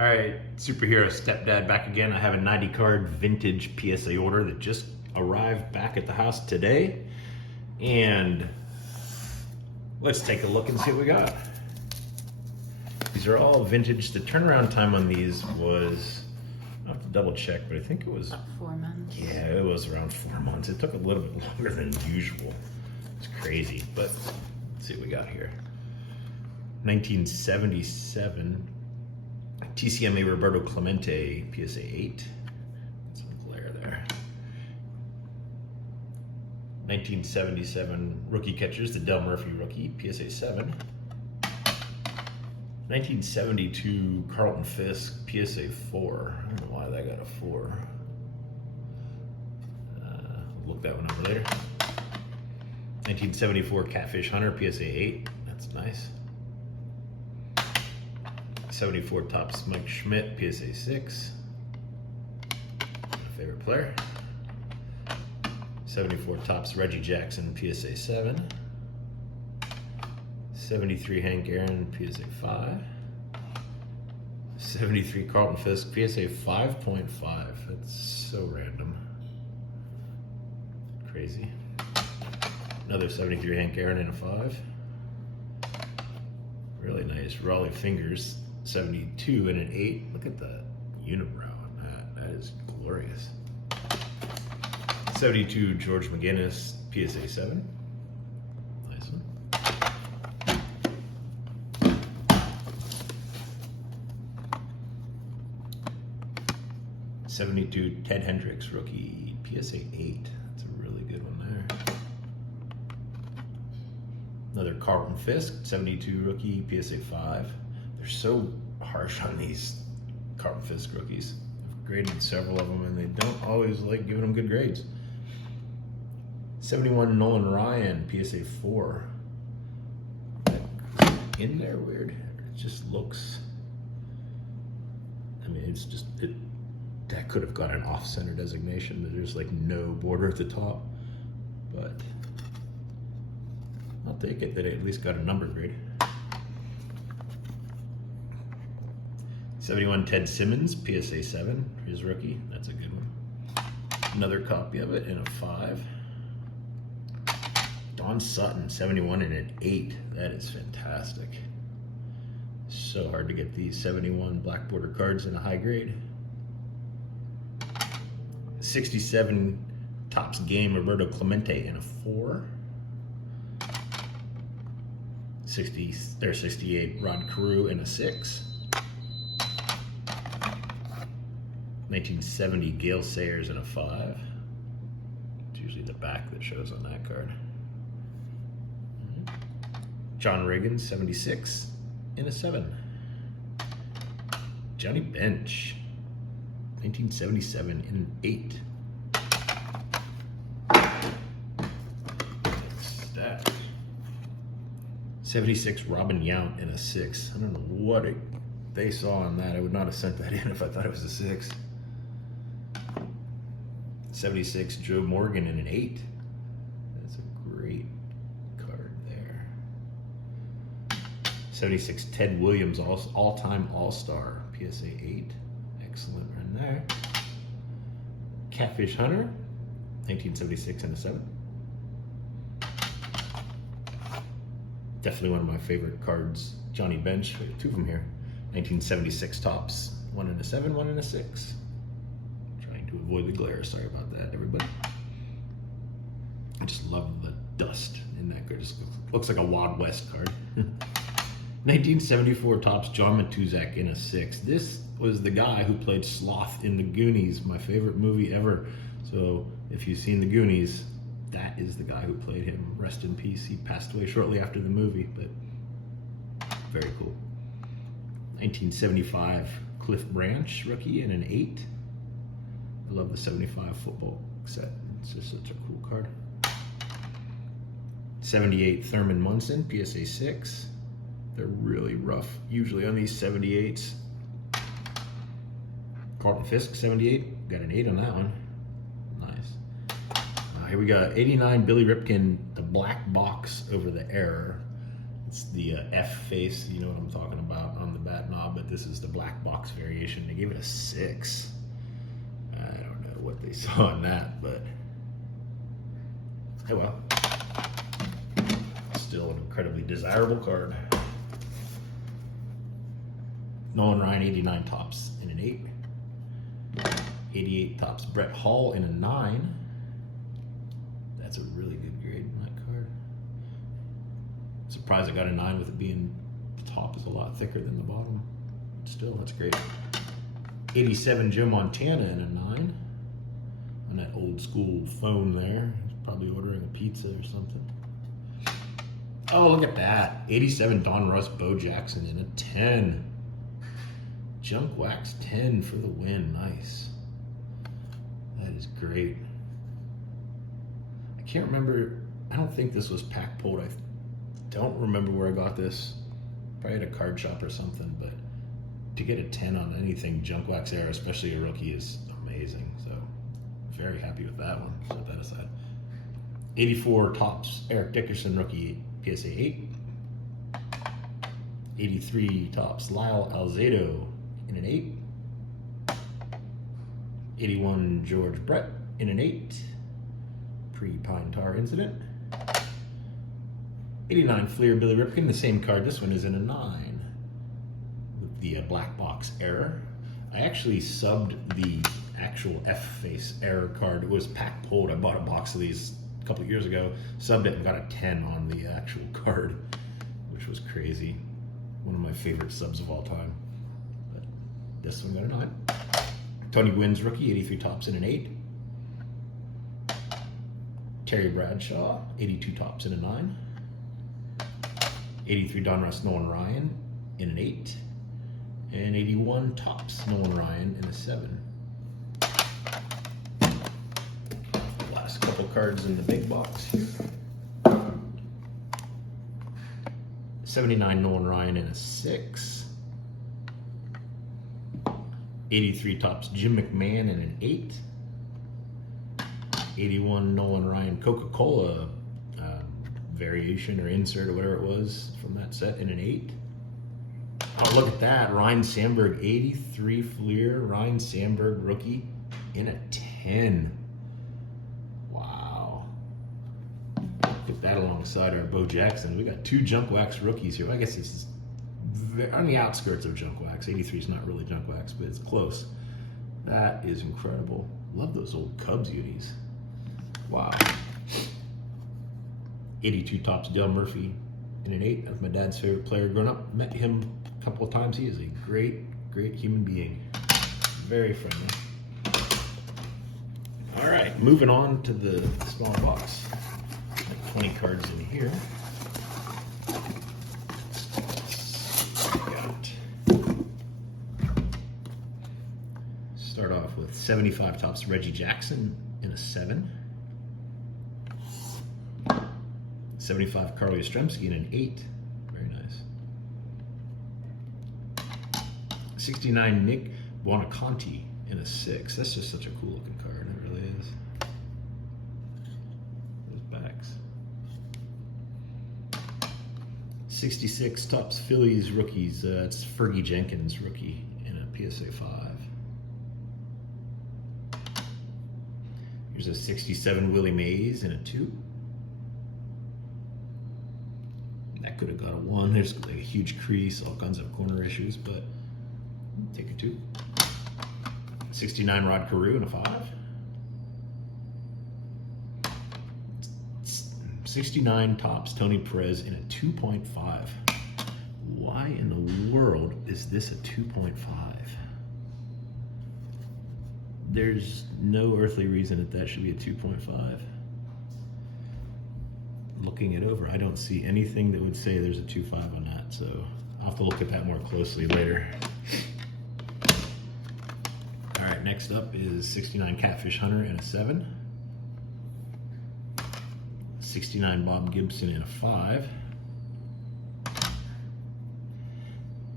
All right, superhero stepdad back again. I have a 90 card vintage PSA order that just arrived back at the house today. And let's take a look and see what we got. These are all vintage. The turnaround time on these was, I have to double check, but I think it was about 4 months. Yeah, it was around 4 months. It took a little bit longer than usual. It's crazy, but let's see what we got here. 1977 TCMA Roberto Clemente PSA 8. Some glare there. 1977 rookie catchers, the Del Murphy rookie PSA 7. 1972 Carlton Fisk PSA 4. I don't know why that got a 4. We'll look that one over later. 1974 Catfish Hunter PSA 8. That's nice. 74 Topps Mike Schmidt PSA 6. My favorite player. 74 Topps Reggie Jackson PSA 7. 73 Hank Aaron PSA 5. 73 Carlton Fisk PSA 5.5. That's so random. Crazy. Another 73 Hank Aaron in a 5. Really nice. Raleigh Fingers 72 in an 8. Look at the unibrow on that. That is glorious. 72 George McGinnis PSA 7. Nice one. 72 Ted Hendricks rookie PSA 8. That's a really good one there. Another Carlton Fisk 72 rookie PSA 5. They're so harsh on these Carlton Fisk rookies. I've graded several of them and they don't always like giving them good grades. 71 Nolan Ryan PSA 4. In there weird. It just looks, I mean, it's just, that could have got an off-center designation. There's like no border at the top, but I'll take it that it at least got a number grade. 71 Ted Simmons PSA 7, his rookie. That's a good one. Another copy of it in a 5. Don Sutton 71 in an 8. That is fantastic. So hard to get these 71 black border cards in a high grade. 67 Topps Game Roberto Clemente in a 4. 68 Rod Carew in a 6. 1970 Gale Sayers in a 5. It's usually the back that shows on that card. John Reagan 76 in a 7. Johnny Bench 1977 in an 8. Stats. 76 Robin Yount in a 6. I don't know what they saw on that. I would not have sent that in if I thought it was a 6. 76 Joe Morgan in an 8. That's a great card there. 76 Ted Williams all-time All-Star PSA 8. Excellent run there. Catfish Hunter 1976 in a 7. Definitely one of my favorite cards. Johnny Bench, we have 2 of them here. 1976 Topps, 1 in a 7, 1 in a 6. Trying to avoid the glare, sorry about that, everybody. I just love the dust in that card. It just looks like a Wild West card. 1974 Topps John Matuzak in a 6. This was the guy who played Sloth in The Goonies, my favorite movie ever. So if you've seen The Goonies, that is the guy who played him. Rest in peace. He passed away shortly after the movie, but very cool. 1975 Cliff Branch rookie in an 8. I love the 75 football set. It's just such a cool card. 78 Thurman Munson PSA 6. They're really rough usually on these 78s. Carlton Fisk 78. Got an 8 on that one. Nice. Here we got 89 Billy Ripken, the black box over the error. It's the F face, you know what I'm talking about, on the bat knob, but this is the black box variation. They gave it a 6. I don't know what they saw in that, but hey, well, still an incredibly desirable card. Nolan Ryan 89 tops in an 8. 88 tops Brett Hall in a 9. That's a really good grade in that card. Surprised I got a 9 with it being, the top is a lot thicker than the bottom. Still, that's great. 87 Joe Montana in a 9. On that old school phone there. He's probably ordering a pizza or something. Oh, look at that. 87 Don Russ Bo Jackson in a 10. Junk Wax 10 for the win. Nice. That is great. I can't remember. I don't think this was pack pulled. I don't remember where I got this. Probably at a card shop or something, but to get a 10 on anything Junk Wax era, especially a rookie, is amazing. So very happy with that one. Set that aside. 84 tops Eric Dickerson rookie PSA 8. 83 tops Lyle Alzado in an 8. 81 George Brett in an 8. Pre-Pine Tar incident. 89 Fleer Billy Ripken, the same card. This one is in a 9 with the black box error. I actually subbed the actual F-face error card. It was pack pulled. I bought a box of these a couple of years ago, subbed it, and got a 10 on the actual card, which was crazy. One of my favorite subs of all time. But this one got a 9. Tony Gwynn's rookie, 83 tops in an 8. Terry Bradshaw, 82 tops in a 9. 83 Donruss Nolan Ryan in an 8. And 81 tops Nolan Ryan in a 7. Last couple cards in the big box here. 79 Nolan Ryan in a 6. 83 tops Jim McMahon in an 8. 81 Nolan Ryan Coca-Cola variation or insert or whatever it was from that set in an 8. Oh, look at that. Ryan Sandberg, 83 Fleer. Ryan Sandberg rookie in a 10. Wow. Put that alongside our Bo Jackson. We got 2 Junk Wax rookies here. I guess this is on the outskirts of Junk Wax. 83 is not really Junk Wax, but it's close. That is incredible. Love those old Cubs unis. Wow. 82 tops Dale Murphy in an 8. That's my dad's favorite player growing up. Met him a couple of times. He is a great, great human being. Very friendly. All right, moving on to the small box. 20 cards in here. Start off with 75 tops Reggie Jackson in a 7. 75 Carly Yastrzemski in an 8. Very nice. 69 Nick Buonaconti in a 6. That's just such a cool looking card. It really is. Those backs. 66 tops Phillies rookies. It's Fergie Jenkins rookie in a PSA 5. Here's a 67 Willie Mays in a 2. That could have got a 1. There's like a huge crease, all kinds of corner issues, but take a 2. 69 Rod Carew in a 5. 69 tops Tony Perez in a 2.5. Why in the world is this a 2.5? There's no earthly reason that should be a 2.5. Looking it over, I don't see anything that would say there's a 2.5 on that, so I'll have to look at that more closely later. All right, next up is 69 Catfish Hunter in a 7. 69 Bob Gibson in a 5.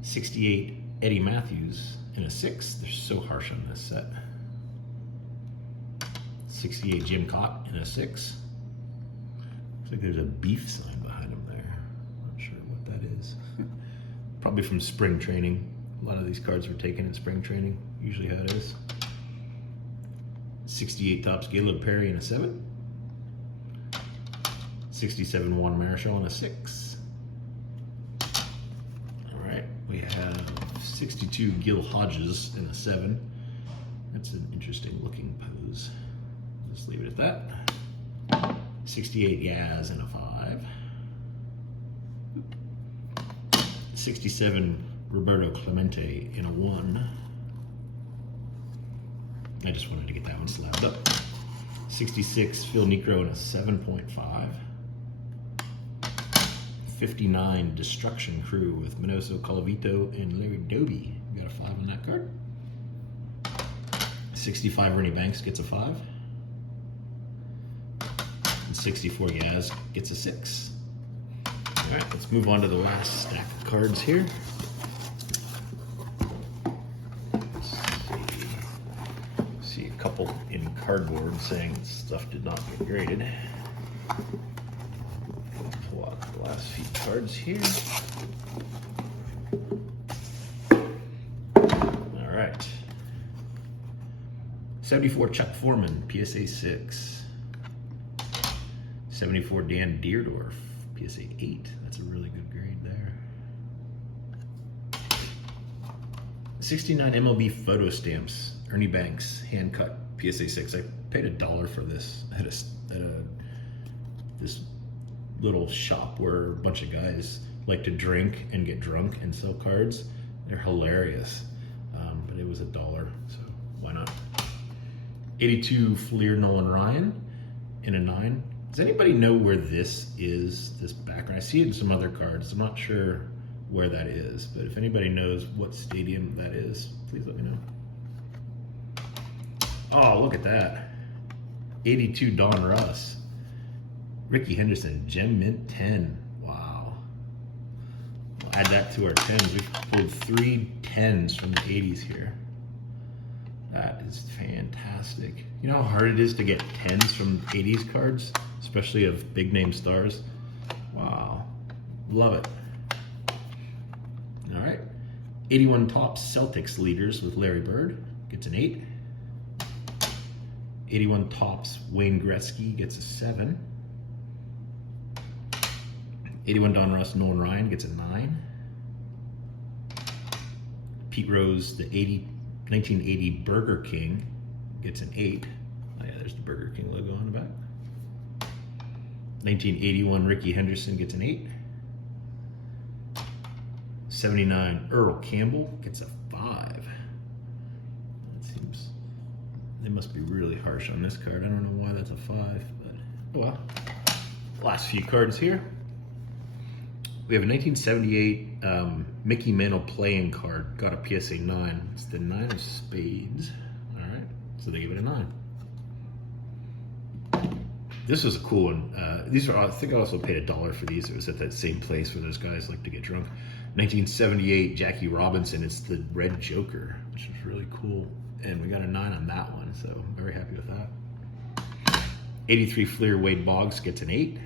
68 Eddie Matthews in a 6. They're so harsh on this set. 68 Jim Cott in a 6. Looks like there's a beef sign behind him there. Not sure what Probably from spring training. A lot of these cards were taken in spring training, usually how it is. 68 Topps Caleb Perry in a 7. 67 Juan Marichal in a 6. All right, we have 62 Gil Hodges in a 7. That's an interesting looking pose. Just leave it at that. 68 Yaz in a 5. 67 Roberto Clemente in a 1. I just wanted to get that one slabbed up. 66 Phil Necro in a 7.5. 59 Destruction Crew with Minoso Colavito and Larry Doby. We got a 5 on that card. 65 Ernie Banks gets a 5. And 64 Yaz gets a 6. All right, let's move on to the last stack of cards here. See a couple in cardboard saying stuff did not get graded. Pull out the last few cards here. All right. 74 Chuck Foreman, PSA 6. 74 Dan Deerdorf, PSA 8. That's a really good grade there. 69 MLB photo stamps, Ernie Banks, hand cut, PSA 6. I paid $1 for this at this little shop where a bunch of guys like to drink and get drunk and sell cards. They're hilarious, but it was $1, so why not? 82 Fleer Nolan Ryan in a 9. Does anybody know where this is, this background? I see it in some other cards. I'm not sure where that is, but if anybody knows what stadium that is, please let me know. Oh, look at that. 82 Don Russ. Ricky Henderson, Gem Mint 10. Wow. We'll add that to our 10s. We've pulled 3 10s from the 80s here. That is fantastic. You know how hard it is to get 10s from 80s cards, especially of big name stars? Wow. Love it. All right. 81 Topps Celtics leaders with Larry Bird gets an 8. 81 Topps Wayne Gretzky gets a 7. 81 Don Russ Nolan Ryan gets a 9. Pete Rose, the 1980 Burger King gets an 8. Oh yeah, there's the Burger King logo on the back. 1981 Ricky Henderson gets an 8. 79 Earl Campbell gets a 5. That seems, they must be really harsh on this card. I don't know why that's a 5, but oh well. Last few cards here. We have a 1978 Mickey Mantle playing card. Got a PSA 9. It's the 9 of spades. All right, so they give it a 9. This was a cool one. These are, I think I also paid $1 for these. It was at that same place where those guys like to get drunk. 1978 Jackie Robinson. It's the Red Joker, which is really cool. And we got a 9 on that one, so I'm very happy with that. 83 Fleer Wade Boggs gets an 8.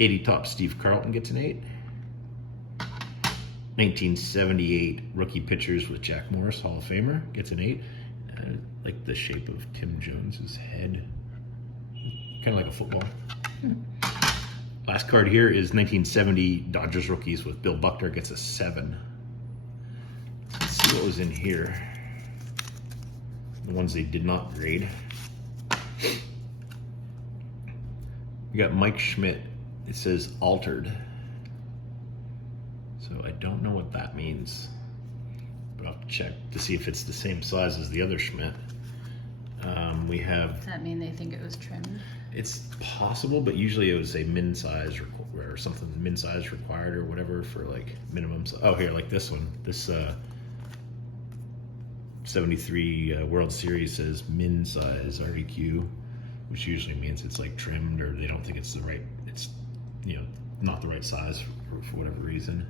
80 Topps Steve Carlton gets an 8. 1978 Rookie Pitchers with Jack Morris, Hall of Famer, gets an 8. I like the shape of Tim Jones's head. Kind of like a football. Last card here is 1970 Dodgers Rookies with Bill Buckner, gets a 7. Let's see what was in here. The ones they did not grade. We got Mike Schmidt. It says altered. So I don't know what that means, but I'll have to check to see if it's the same size as the other Schmidt. We have... Does that mean they think it was trimmed? It's possible, but usually it would say min size or something, min size required or whatever for like minimum. Oh, here, like this one. This 73 World Series says min size REQ, which usually means it's like trimmed or they don't think it's the right, it's, you know, not the right size for whatever reason.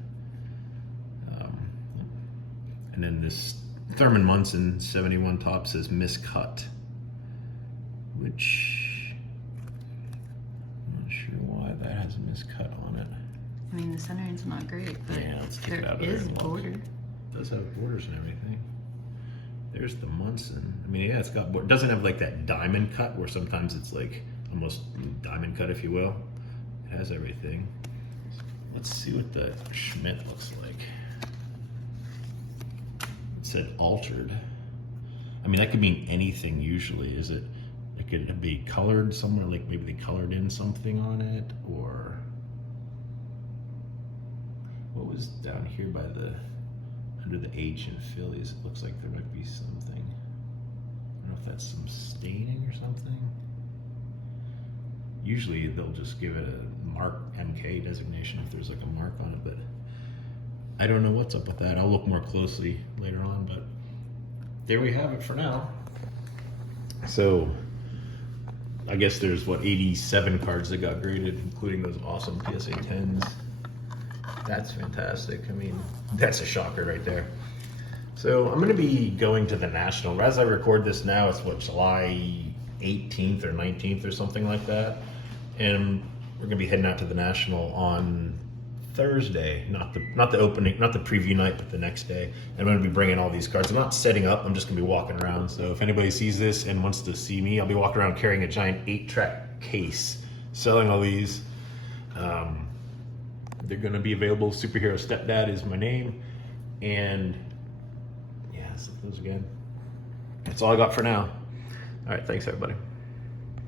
And then this Thurman Munson 71 top says miscut, which I'm not sure why that has a miscut on it. I mean, the centering's not great, but Yeah, let's take it there out of there is and look. border. It does have borders and everything. There's the Munson. I mean, yeah, it's got. It doesn't have like that diamond cut where sometimes it's like almost diamond cut, if you will. It has everything. Let's see what the Schmidt looks like. It said altered. I mean, that could mean anything usually. Is it? It could be colored somewhere, like maybe they colored in something on it, or what was down here by the under the H in Phillies? It looks like there might be something. I don't know if that's some staining or something. Usually they'll just give it a mark MK designation if there's like a mark on it, but I don't know what's up with that. I'll look more closely later on, but there we have it for now. So I guess there's what 87 cards that got graded, including those awesome PSA 10s. That's fantastic. I mean, that's a shocker right there. So I'm going to be going to the National. As I record this now, it's what, July 18th or 19th or something like that. And we're going to be heading out to the National on Thursday, not the opening, not the preview night, but the next day. And I'm going to be bringing all these cards. I'm not setting up. I'm just going to be walking around. So if anybody sees this and wants to see me, I'll be walking around carrying a giant 8-track case, selling all these. They're going to be available. Superhero Stepdad is my name. And yeah, let's look at those again. That's all I got for now. All right, thanks everybody.